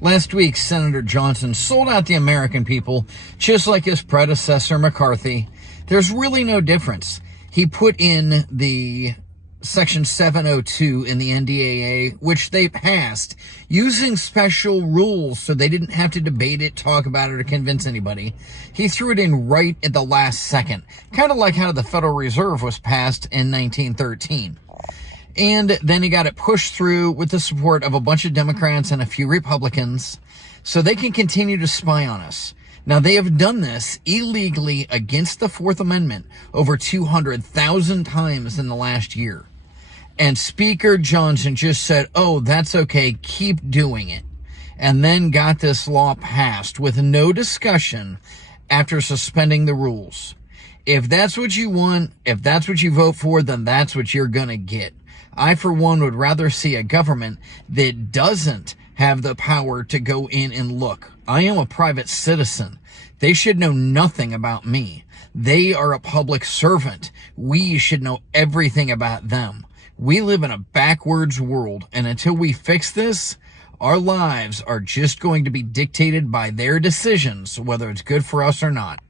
Last week, Senator Johnson sold out the American people, just like his predecessor, McCarthy. There's really no difference. He put in the Section 702 in the NDAA, which they passed using special rules so they didn't have to debate it, talk about it, or convince anybody. He threw it in right at the last second, kind of like how the Federal Reserve was passed in 1913. And then he got it pushed through with the support of a bunch of Democrats and a few Republicans so they can continue to spy on us. Now, they have done this illegally against the Fourth Amendment over 200,000 times in the last year. And Speaker Johnson just said, oh, that's okay, keep doing it. And then got this law passed with no discussion after suspending the rules. If that's what you want, if that's what you vote for, then that's what you're going to get. I, for one, would rather see a government that doesn't have the power to go in and look. I am a private citizen. They should know nothing about me. They are a public servant. We should know everything about them. We live in a backwards world, and until we fix this, our lives are just going to be dictated by their decisions, whether it's good for us or not.